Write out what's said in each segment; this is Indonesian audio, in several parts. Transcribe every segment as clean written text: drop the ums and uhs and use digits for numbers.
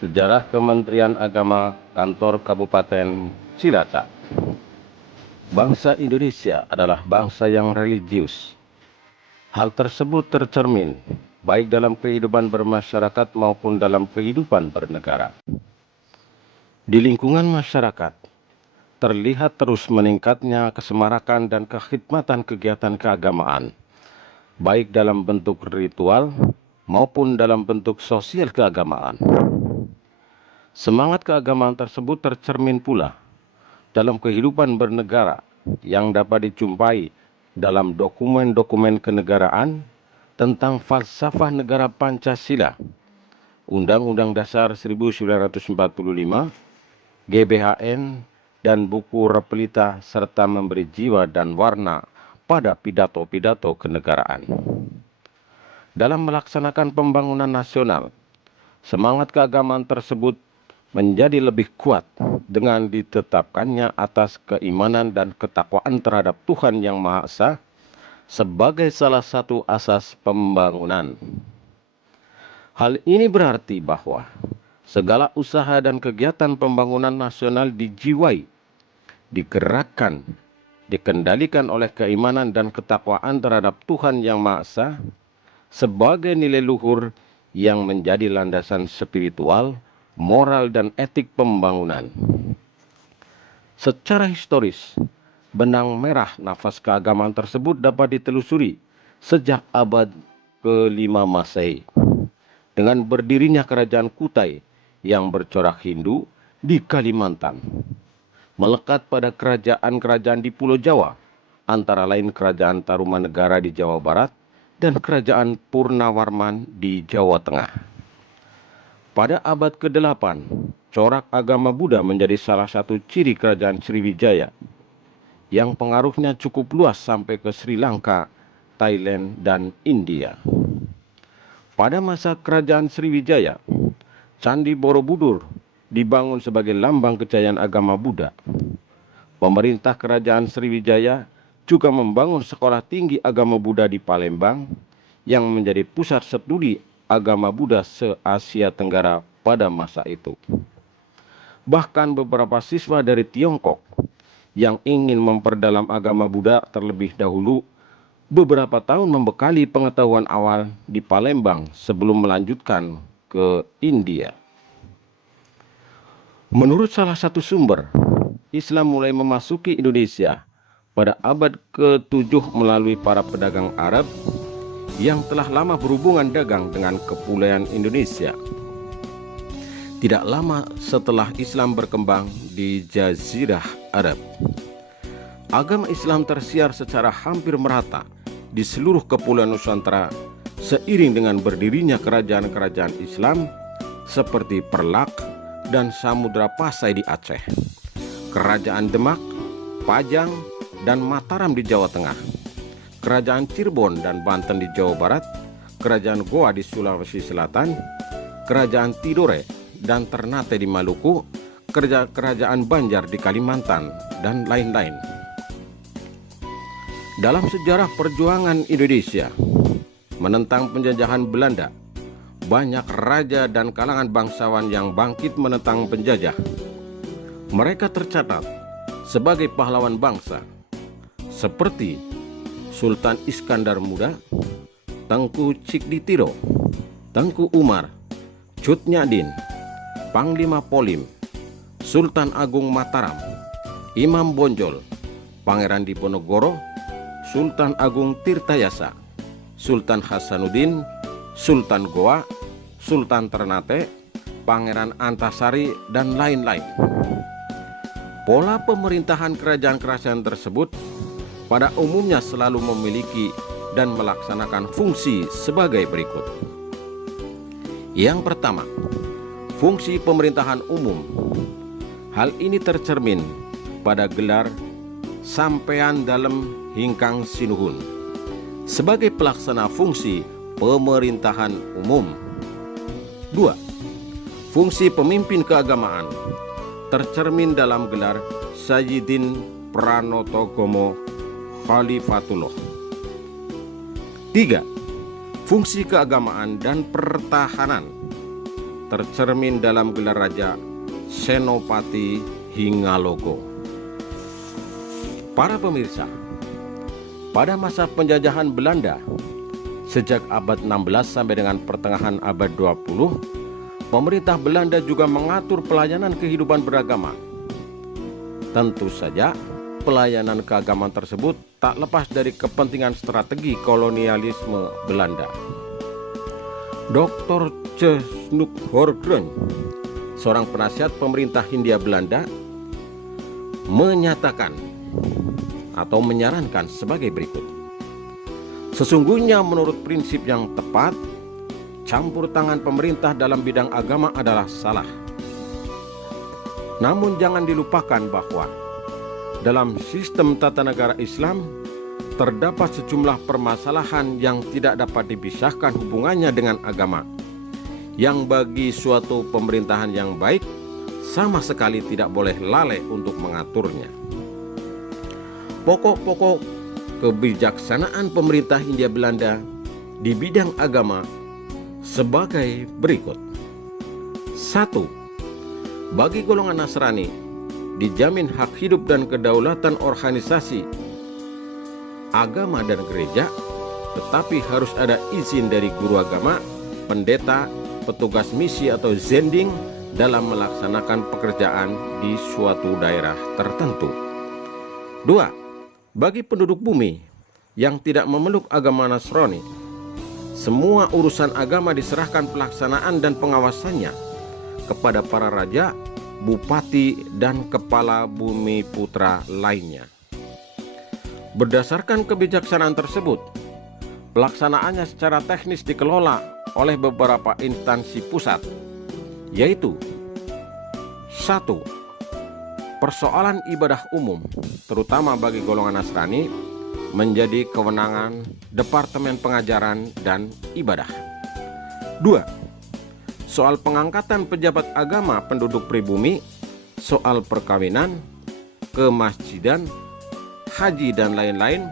Sejarah Kementerian Agama Kantor Kabupaten Cilacap. Bangsa Indonesia adalah bangsa yang religius. Hal tersebut tercermin baik dalam kehidupan bermasyarakat maupun dalam kehidupan bernegara. Di lingkungan masyarakat, terlihat terus meningkatnya kesemarakan dan kekhidmatan kegiatan keagamaan, baik dalam bentuk ritual maupun dalam bentuk sosial keagamaan. Semangat keagamaan tersebut tercermin pula dalam kehidupan bernegara yang dapat dijumpai dalam dokumen-dokumen kenegaraan tentang falsafah negara Pancasila, Undang-Undang Dasar 1945, GBHN, dan buku Repelita serta memberi jiwa dan warna pada pidato-pidato kenegaraan. Dalam melaksanakan pembangunan nasional, semangat keagamaan tersebut menjadi lebih kuat dengan ditetapkannya atas keimanan dan ketakwaan terhadap Tuhan Yang Maha Esa sebagai salah satu asas pembangunan. Hal ini berarti bahwa segala usaha dan kegiatan pembangunan nasional dijiwai, digerakkan, dikendalikan oleh keimanan dan ketakwaan terhadap Tuhan Yang Maha Esa sebagai nilai luhur yang menjadi landasan spiritual, moral, dan etik pembangunan. Secara historis, benang merah nafas keagamaan tersebut dapat ditelusuri sejak abad ke-5 Masehi dengan berdirinya kerajaan Kutai yang bercorak Hindu di Kalimantan, melekat pada kerajaan-kerajaan di Pulau Jawa, antara lain Kerajaan Tarumanegara di Jawa Barat dan Kerajaan Purnawarman di Jawa Tengah. Pada abad ke-8, corak agama Buddha menjadi salah satu ciri kerajaan Sriwijaya yang pengaruhnya cukup luas sampai ke Sri Lanka, Thailand, dan India. Pada masa kerajaan Sriwijaya, Candi Borobudur dibangun sebagai lambang kejayaan agama Buddha. Pemerintah kerajaan Sriwijaya juga membangun sekolah tinggi agama Buddha di Palembang yang menjadi pusat studi agama Buddha se-Asia Tenggara pada masa itu. Bahkan beberapa siswa dari Tiongkok yang ingin memperdalam agama Buddha terlebih dahulu beberapa tahun membekali pengetahuan awal di Palembang sebelum melanjutkan ke India. Menurut salah satu sumber, Islam mulai memasuki Indonesia pada abad ke-7 melalui para pedagang Arab yang telah lama berhubungan dagang dengan kepulauan Indonesia. Tidak lama setelah Islam berkembang di Jazirah Arab, agama Islam tersiar secara hampir merata di seluruh kepulauan Nusantara seiring dengan berdirinya kerajaan-kerajaan Islam seperti Perlak dan Samudra Pasai di Aceh, Kerajaan Demak, Pajang, dan Mataram di Jawa Tengah, Kerajaan Cirebon dan Banten di Jawa Barat, Kerajaan Goa di Sulawesi Selatan, Kerajaan Tidore dan Ternate di Maluku, Kerajaan Banjar di Kalimantan, dan lain-lain. Dalam sejarah perjuangan Indonesia menentang penjajahan Belanda, banyak raja dan kalangan bangsawan yang bangkit menentang penjajah. Mereka tercatat sebagai pahlawan bangsa, seperti Sultan Iskandar Muda, Tengku Cikditiro, Tengku Umar, Cut Nyadin, Panglima Polim, Sultan Agung Mataram, Imam Bonjol, Pangeran Diponegoro, Sultan Agung Tirtayasa, Sultan Hasanuddin, Sultan Goa, Sultan Ternate, Pangeran Antasari, dan lain-lain. Pola pemerintahan kerajaan-kerajaan tersebut pada umumnya selalu memiliki dan melaksanakan fungsi sebagai berikut. Yang pertama, fungsi pemerintahan umum. Hal ini tercermin pada gelar Sampean Dalem Hingkang Sinuhun sebagai pelaksana fungsi pemerintahan umum. 2. Fungsi pemimpin keagamaan tercermin dalam gelar Sayyidin Pranotogomo Khalifatullah. 3. Fungsi keagamaan dan pertahanan tercermin dalam gelar raja, Senopati Hingalogo. Para pemirsa, pada masa penjajahan Belanda sejak abad 16 sampai dengan pertengahan abad 20, pemerintah Belanda juga mengatur pelayanan kehidupan beragama. Tentu saja, pelayanan keagamaan tersebut tak lepas dari kepentingan strategi kolonialisme Belanda. Dr. Cesnuk Horgren, seorang penasihat pemerintah Hindia Belanda, menyatakan atau menyarankan sebagai berikut. Sesungguhnya menurut prinsip yang tepat, campur tangan pemerintah dalam bidang agama adalah salah. Namun jangan dilupakan bahwa dalam sistem tata negara Islam terdapat sejumlah permasalahan yang tidak dapat dipisahkan hubungannya dengan agama, yang bagi suatu pemerintahan yang baik sama sekali tidak boleh lalai untuk mengaturnya. Pokok-pokok kebijaksanaan pemerintah Hindia Belanda di bidang agama sebagai berikut. 1. Bagi golongan Nasrani, dijamin hak hidup dan kedaulatan organisasi, agama dan gereja, tetapi harus ada izin dari guru agama, pendeta, petugas misi atau zending dalam melaksanakan pekerjaan di suatu daerah tertentu. 2. Bagi penduduk bumi yang tidak memeluk agama Nasrani, semua urusan agama diserahkan pelaksanaan dan pengawasannya kepada para raja, bupati, dan kepala bumi putra lainnya. Berdasarkan kebijaksanaan tersebut, pelaksanaannya secara teknis dikelola oleh beberapa instansi pusat, yaitu 1. Persoalan ibadah umum, terutama bagi golongan Nasrani, menjadi kewenangan Departemen Pengajaran dan Ibadah. 2. Soal pengangkatan pejabat agama penduduk pribumi, soal perkawinan, kemasjidan, haji, dan lain-lain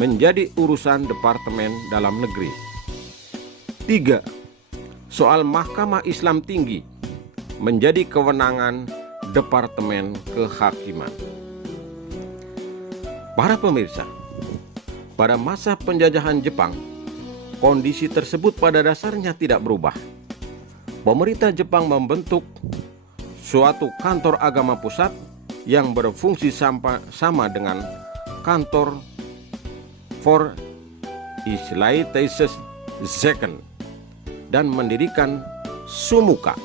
menjadi urusan Departemen Dalam Negeri. 3. Soal Mahkamah Islam Tinggi menjadi kewenangan Departemen Kehakiman. Para pemirsa, pada masa penjajahan Jepang, kondisi tersebut pada dasarnya tidak berubah. Pemerintah Jepang membentuk suatu kantor agama pusat yang berfungsi sama dengan kantor for Islamisation dan mendirikan Sumuka,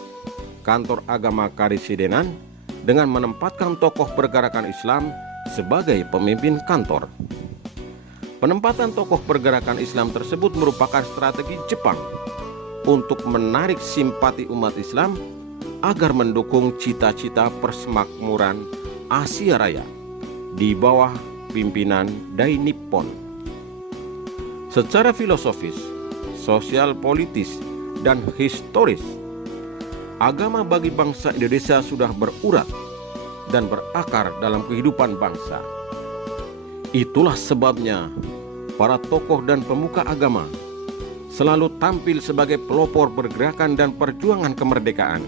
kantor agama karisidenan, dengan menempatkan tokoh pergerakan Islam sebagai pemimpin kantor. Penempatan tokoh pergerakan Islam tersebut merupakan strategi Jepang untuk menarik simpati umat Islam agar mendukung cita-cita persemakmuran Asia Raya di bawah pimpinan Dai Nippon. Secara filosofis, sosial politis, dan historis, agama bagi bangsa Indonesia sudah berurat dan berakar dalam kehidupan bangsa. Itulah sebabnya para tokoh dan pemuka agama selalu tampil sebagai pelopor pergerakan dan perjuangan kemerdekaan,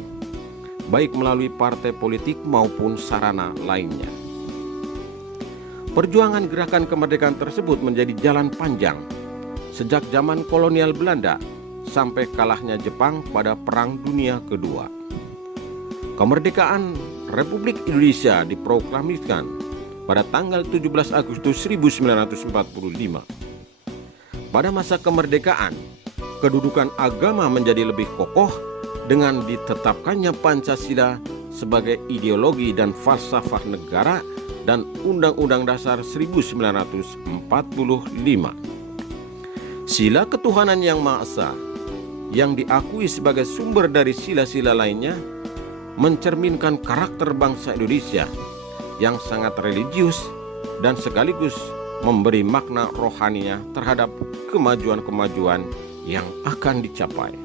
baik melalui partai politik maupun sarana lainnya. Perjuangan gerakan kemerdekaan tersebut menjadi jalan panjang sejak zaman kolonial Belanda sampai kalahnya Jepang pada Perang Dunia Kedua. Kemerdekaan Republik Indonesia diproklamasikan pada tanggal 17 Agustus 1945. Pada masa kemerdekaan, kedudukan agama menjadi lebih kokoh dengan ditetapkannya Pancasila sebagai ideologi dan falsafah negara dan Undang-Undang Dasar 1945. Sila ketuhanan yang Maha Esa yang diakui sebagai sumber dari sila-sila lainnya mencerminkan karakter bangsa Indonesia yang sangat religius dan sekaligus memberi makna rohaninya terhadap kemajuan-kemajuan yang akan dicapai.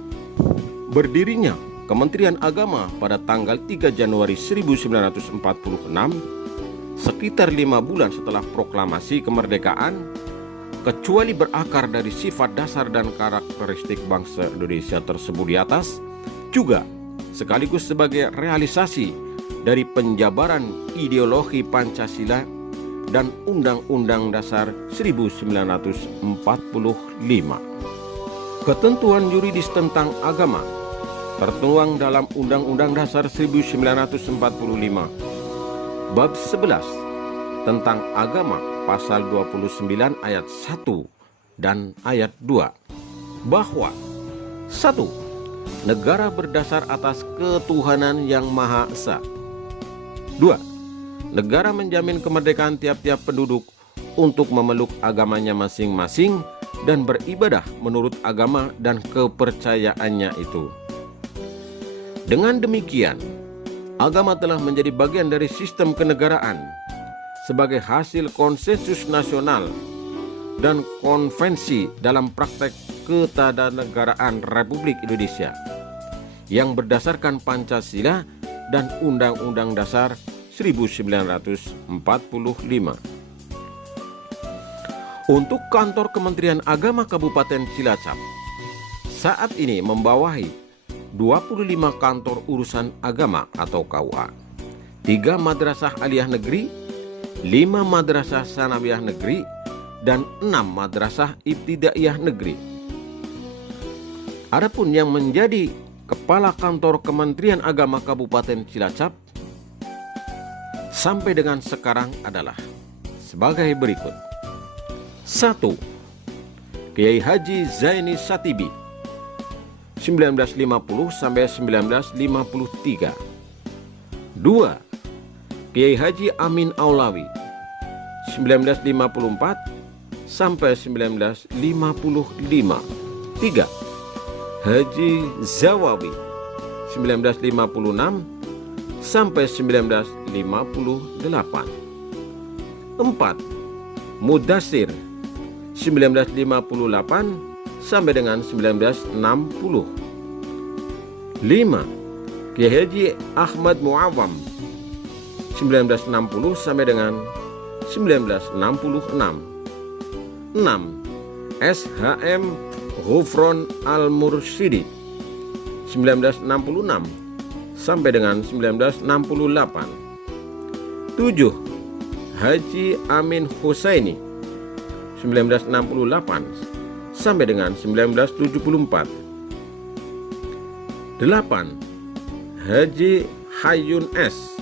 Berdirinya Kementerian Agama pada tanggal 3 Januari 1946, sekitar 5 bulan setelah proklamasi kemerdekaan, kecuali berakar dari sifat dasar dan karakteristik bangsa Indonesia tersebut di atas, juga sekaligus sebagai realisasi dari penjabaran ideologi Pancasila dan Undang-Undang Dasar 1945. Ketentuan yuridis tentang agama tertuang dalam Undang-Undang Dasar 1945 Bab 11 tentang agama pasal 29 ayat 1 dan ayat 2 bahwa 1. Negara berdasar atas ketuhanan yang Maha Esa. 2. Negara menjamin kemerdekaan tiap-tiap penduduk untuk memeluk agamanya masing-masing dan beribadah menurut agama dan kepercayaannya itu. Dengan demikian, agama telah menjadi bagian dari sistem kenegaraan sebagai hasil konsensus nasional dan konvensi dalam praktek ketatanegaraan Republik Indonesia yang berdasarkan Pancasila dan Undang-Undang Dasar 1945. Untuk kantor Kementerian Agama Kabupaten Cilacap saat ini membawahi 25 kantor urusan agama atau KUA, 3 madrasah aliyah negeri, 5 madrasah sanawiyah negeri, dan 6 madrasah ibtidaiyah negeri. Adapun yang menjadi Kepala Kantor Kementerian Agama Kabupaten Cilacap sampai dengan sekarang adalah sebagai berikut. 1. Kiai Haji Zaini Satibi 1950 sampai 1953. 2. Kiai Haji Amin Aulawi 1954 sampai 1955. 3. Haji Zawawi 1956 sampai 1958. 4. Mudassir 1958 sampai dengan 1960. 5. Kiai Haji Ahmad Muawam 1960 sampai dengan 1966. 6. SHM Ghufron Al-Mursyidi 1966 sampai dengan 1968. 7. Haji Amin Husaini 1968 sampai dengan 1974. 8. Haji Hayun S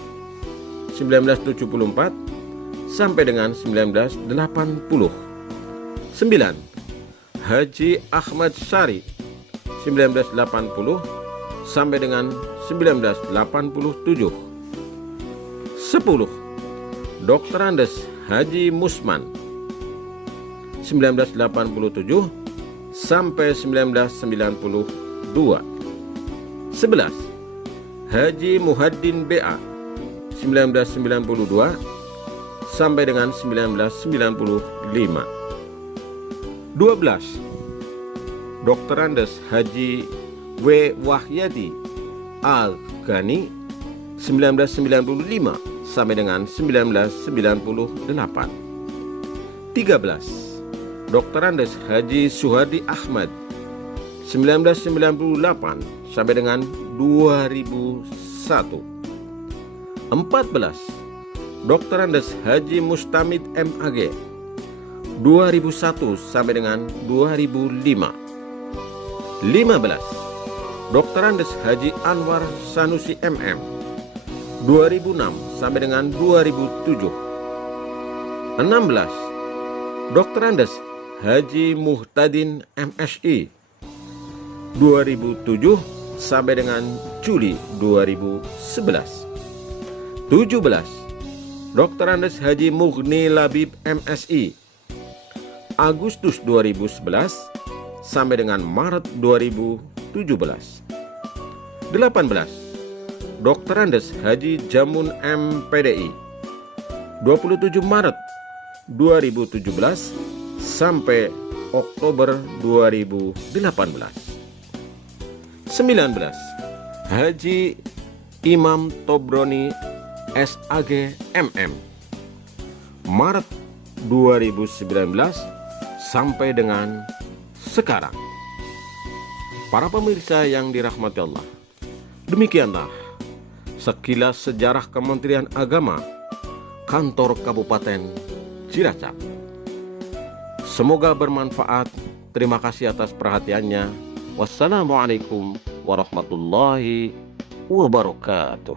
1974 sampai dengan 1980. 9. Haji Ahmad Syari 1980 sampai dengan 1987. 10. Dr. Andes Haji Musman 1987 sampai 1992. 11. Haji Muhaddin BA 1992 sampai dengan 1995. 12. Dr. Andes Haji W. Wahyadi Al-Ghani 1995 sampai dengan 1998. 13. Dr. Andes Haji Suhadi Ahmad 1998 sampai dengan 2001. 14. Dr. Andes Haji Mustamid MAG 2001 sampai dengan 2005. 15. Dr. Andes Haji Anwar Sanusi MM 2006 sampai dengan 2007. 16. Dr. Andes Haji Muhtadin MSI 2007 sampai dengan Juli 2011. 17. Dr. Andes Haji Mughni Labib MSI Agustus 2011 sampai dengan Maret 2017. 18. Dr. Andes Haji Jamun MPDI 27 Maret 2017 sampai Oktober 2018. 19. Haji Imam Tobroni SAG MM Maret 2019 sampai dengan sekarang. Para pemirsa yang dirahmati Allah, Demikianlah sekilas sejarah Kementerian Agama Kantor Kabupaten Cilacap. Semoga bermanfaat. Terima kasih atas perhatiannya. Wassalamualaikum warahmatullahi wabarakatuh.